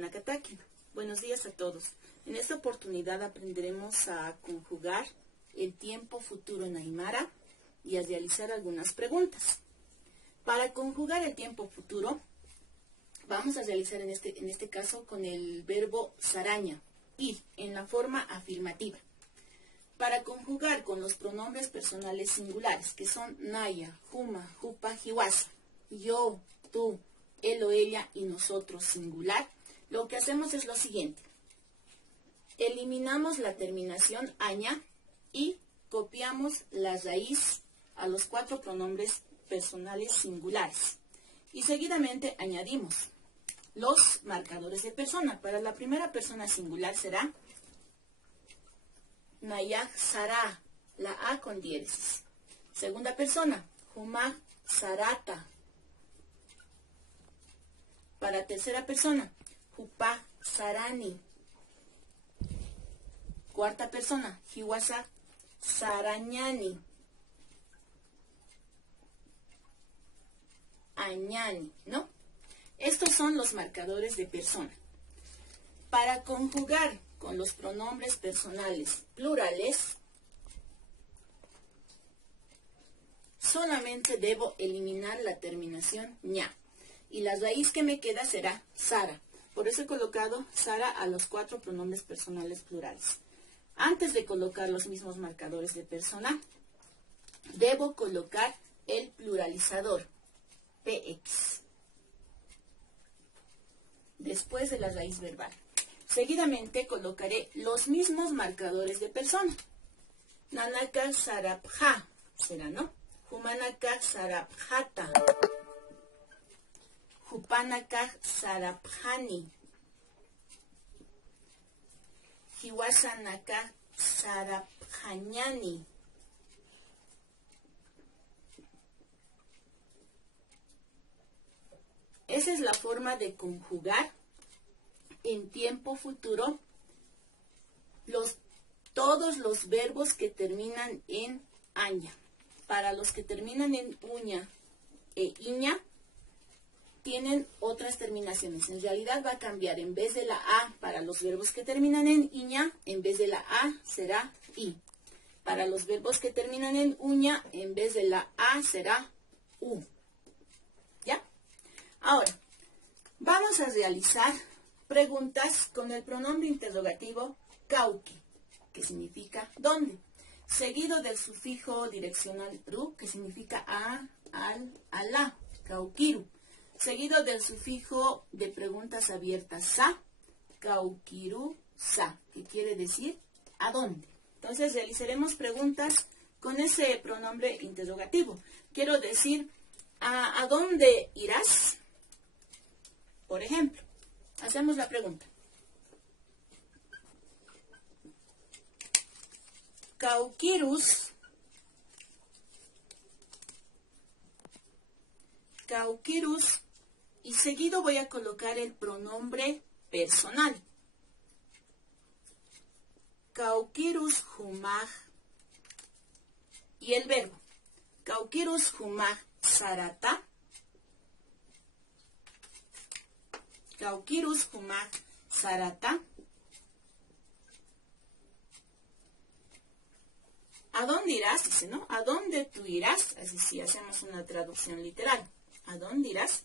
Manacataki. Buenos días a todos. En esta oportunidad aprenderemos a conjugar el tiempo futuro en aymara y a realizar algunas preguntas. Para conjugar el tiempo futuro, vamos a realizar en este caso con el verbo saraña, ir, en la forma afirmativa. Para conjugar con los pronombres personales singulares, que son naya, juma, jupa, jiwasa, yo, tú, él o ella y nosotros singular, lo que hacemos es lo siguiente. Eliminamos la terminación aña y copiamos la raíz a los 4 pronombres personales singulares. Y seguidamente añadimos los marcadores de persona. Para la primera persona singular será Nayak Sara, la A con diéresis. Segunda persona, Humag Sarata. Para tercera persona, Jupa Sarani. Cuarta persona, Hiwasa Sarañani. Añani, ¿no? Estos son los marcadores de persona. Para conjugar con los pronombres personales plurales, solamente debo eliminar la terminación ña. Y la raíz que me queda será Sara. Por eso he colocado Sara a los 4 pronombres personales plurales. Antes de colocar los mismos marcadores de persona, debo colocar el pluralizador, PX, después de la raíz verbal. Seguidamente colocaré los mismos marcadores de persona. Nanaka sarabha, será, ¿no? Humanaka sarabhata. Jupanaka sarabhani. Hiwasanaka sarabhañani. Esa es la forma de conjugar en tiempo futuro todos los verbos que terminan en aña. Para los que terminan en uña e iña, tienen otras terminaciones. En realidad va a cambiar. En vez de la A para los verbos que terminan en iña, en vez de la A será I. Para los verbos que terminan en uña, en vez de la A será U. ¿Ya? Ahora, vamos a realizar preguntas con el pronombre interrogativo kauki, que significa ¿dónde? Seguido del sufijo direccional ru, que significa a, al, ala, kaukiru. Seguido del sufijo de preguntas abiertas sa, kaukiru sa, que quiere decir ¿a dónde? Entonces realizaremos preguntas con ese pronombre interrogativo. Quiero decir ¿a dónde irás? Por ejemplo, hacemos la pregunta. Kaukirus y seguido voy a colocar el pronombre personal. Kaukirus humag y el verbo. Kaukirus humag sarata. Kaukirus humag sarata. ¿A dónde irás? Dice, ¿no? ¿A dónde tú irás? Así si hacemos una traducción literal. ¿A dónde irás?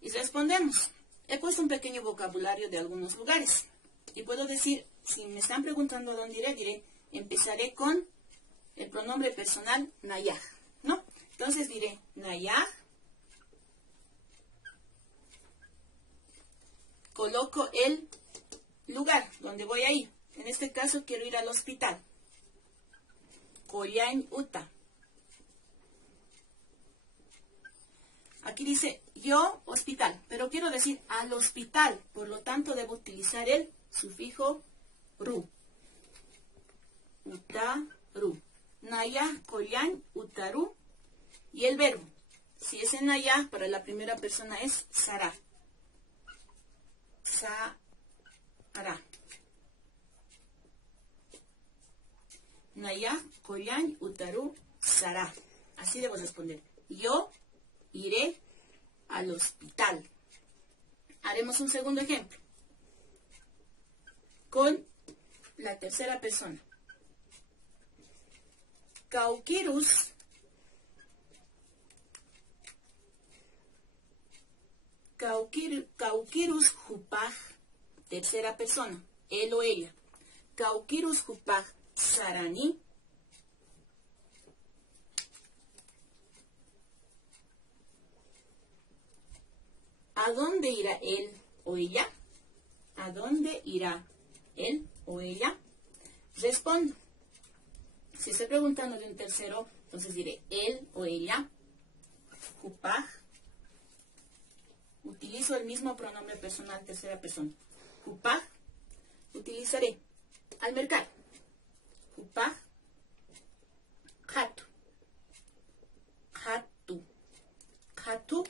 Y respondemos. He puesto un pequeño vocabulario de algunos lugares. Y puedo decir, si me están preguntando a dónde iré, diré, empezaré con el pronombre personal nayaj, ¿no? Entonces diré, nayaj. Coloco el lugar donde voy a ir. En este caso quiero ir al hospital. Koyain Uta. Aquí dice yo hospital, pero quiero decir al hospital, por lo tanto debo utilizar el sufijo ru. Utaru. Naya, Koyain, Utaru. Y el verbo. Si es en naya, para la primera persona es Sara. Sara. Naya, Koyan, Utaru, Sara. Así debo responder. Yo iré al hospital. Haremos un segundo ejemplo. con la tercera persona. Kaukirus hupaj, tercera persona, él o ella. Kaukirus hupaj sarani. ¿A dónde irá él o ella? ¿A dónde irá él o ella? Respondo. Si estoy preguntando de un tercero, entonces diré él o ella. Hupaj. Utilizo el mismo pronombre personal, tercera persona. Hupaj. Utilizaré al mercado. Hupaj. Hatu. Hatu. Hatu.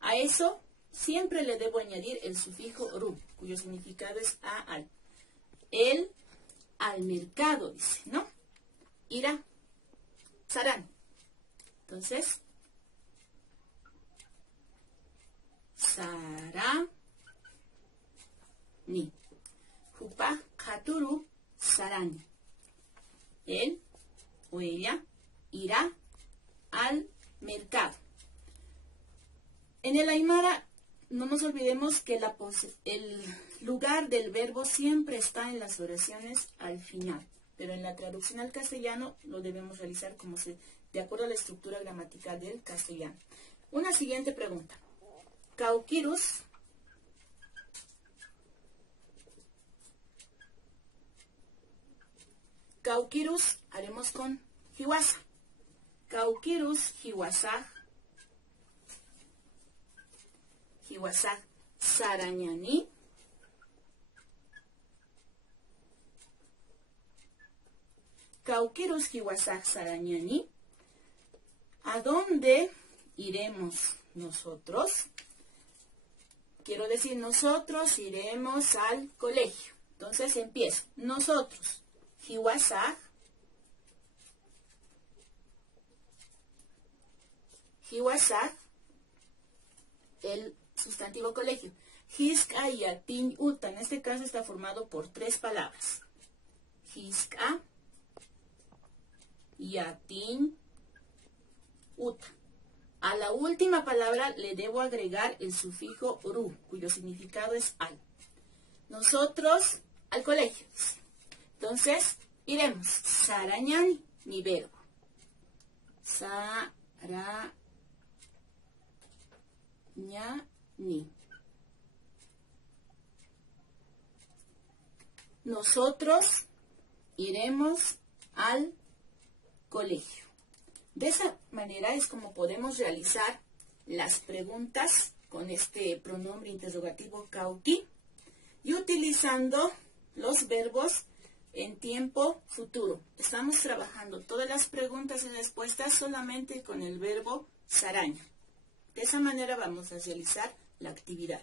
A eso siempre le debo añadir el sufijo ru, cuyo significado es al. Él al mercado, dice, ¿no? Irá. Sarán. Entonces, sará ni. Hupaj katuru sarani. Él o ella irá al mercado. En el Aymara, no nos olvidemos que el lugar del verbo siempre está en las oraciones al final, pero en la traducción al castellano lo debemos realizar de acuerdo a la estructura gramatical del castellano. Una siguiente pregunta. Kaukirus haremos con hiwasa. Kaukirus hiwasa. Hiwasa sarañani. Kaukirus hiwasa sarañani. ¿A dónde iremos nosotros? Quiero decir, nosotros iremos al colegio. Entonces empiezo. Nosotros. Hiwasa. Hiwasa. El sustantivo colegio. Hiska yatin uta. En este caso está formado por tres palabras. Hiska yatin uta. A la última palabra le debo agregar el sufijo ru, cuyo significado es al. Nosotros al colegio. Entonces, iremos. Sarañani, mi verbo. Sarañani. Nosotros iremos al colegio. De esa manera es como podemos realizar las preguntas con este pronombre interrogativo kauki y utilizando los verbos en tiempo futuro. Estamos trabajando todas las preguntas y respuestas solamente con el verbo saraña. De esa manera vamos a realizar la actividad.